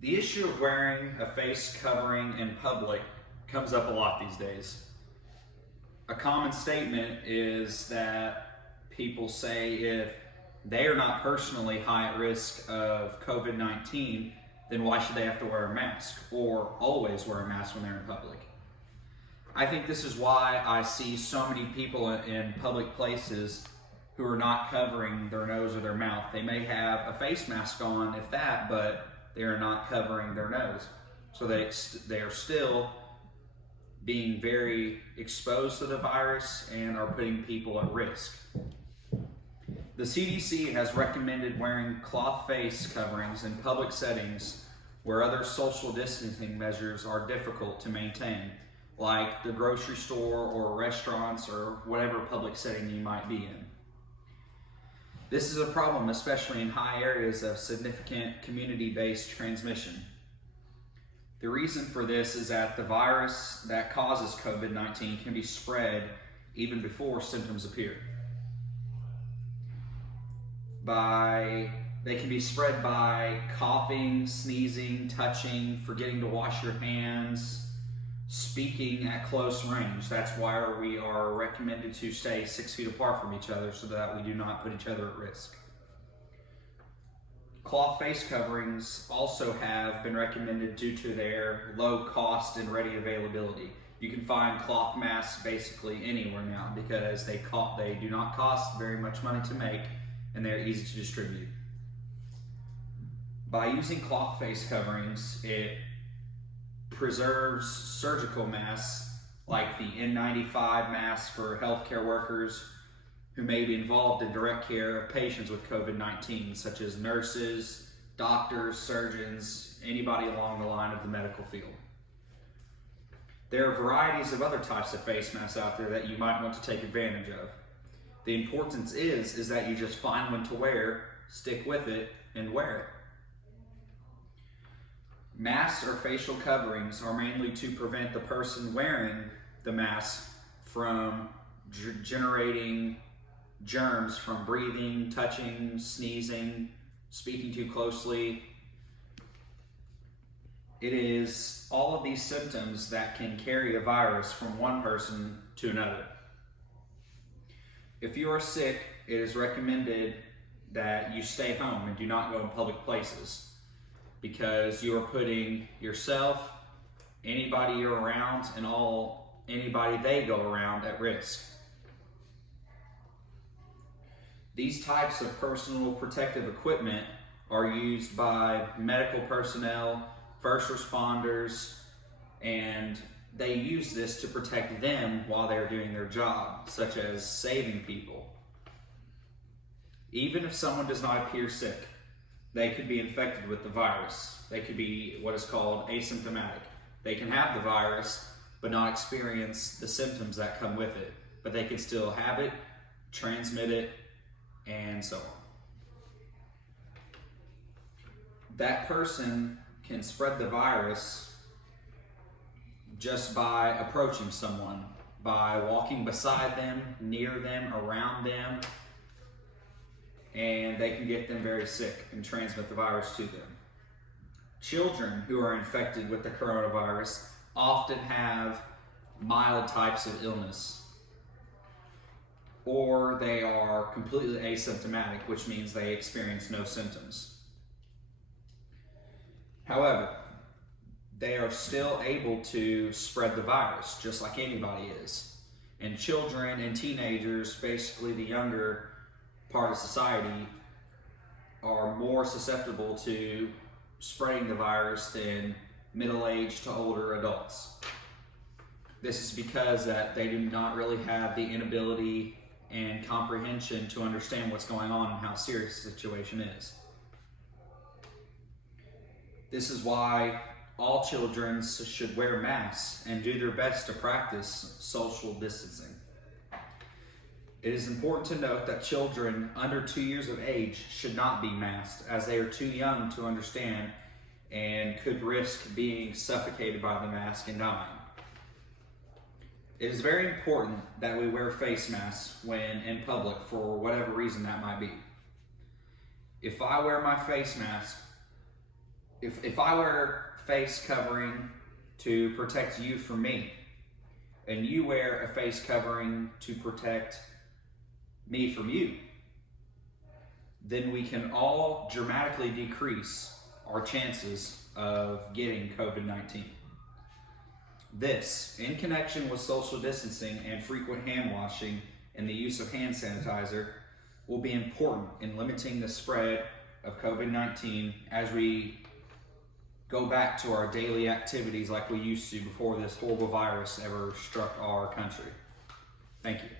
The issue of wearing a face covering in public comes up a lot these days. A common statement is that people say if they are not personally high at risk of COVID-19, then why should they have to wear a mask or always wear a mask when they're in public? I think this is why I see so many people in public places who are not covering their nose or their mouth. They may have a face mask on, if that, but they are not covering their nose. So they are still being very exposed to the virus and are putting people at risk. The CDC has recommended wearing cloth face coverings in public settings where other social distancing measures are difficult to maintain, like the grocery store or restaurants or whatever public setting you might be in. This is a problem, especially in high areas of significant community-based transmission. The reason for this is that the virus that causes COVID-19 can be spread even before symptoms appear. They can be spread by coughing, sneezing, touching, forgetting to wash your hands, speaking at close range. That's why we are recommended to stay 6 feet apart from each other so that we do not put each other at risk. Cloth face coverings also have been recommended due to their low cost and ready availability. You can find cloth masks basically anywhere now because they do not cost very much money to make and they're easy to distribute. By using cloth face coverings, it preserves surgical masks like the N95 mask for healthcare workers who may be involved in direct care of patients with COVID-19, such as nurses, doctors, surgeons, anybody along the line of the medical field. There are varieties of other types of face masks out there that you might want to take advantage of. The importance is that you just find one to wear, stick with it, and wear it. Masks or facial coverings are mainly to prevent the person wearing the mask from generating germs from breathing, touching, sneezing, speaking too closely. It is all of these symptoms that can carry a virus from one person to another. If you are sick, it is recommended that you stay home and do not go in public places because you are putting yourself, anybody you're around, and anybody they go around at risk. These types of personal protective equipment are used by medical personnel, first responders, and they use this to protect them while they're doing their job, such as saving people. Even if someone does not appear sick, they could be infected with the virus. They could be what is called asymptomatic. They can have the virus, but not experience the symptoms that come with it. But they can still have it, transmit it, and so on. That person can spread the virus just by approaching someone, by walking beside them, near them, around them, and they can get them very sick and transmit the virus to them. Children who are infected with the coronavirus often have mild types of illness, or they are completely asymptomatic, which means they experience no symptoms. However, they are still able to spread the virus just like anybody is. And children and teenagers, basically the younger part of society, are more susceptible to spreading the virus than middle-aged to older adults. This is because that they do not really have the inability and comprehension to understand what's going on and how serious the situation is. This is why all children should wear masks and do their best to practice social distancing. It is important to note that children under 2 years of age should not be masked, as they are too young to understand and could risk being suffocated by the mask and dying. It is very important that we wear face masks when in public for whatever reason that might be. If I wear my face mask, if I wear face covering to protect you from me, and you wear a face covering to protect me from you, then we can all dramatically decrease our chances of getting COVID-19. This, in connection with social distancing and frequent hand washing and the use of hand sanitizer, will be important in limiting the spread of COVID-19 as we go back to our daily activities like we used to before this horrible virus ever struck our country. Thank you.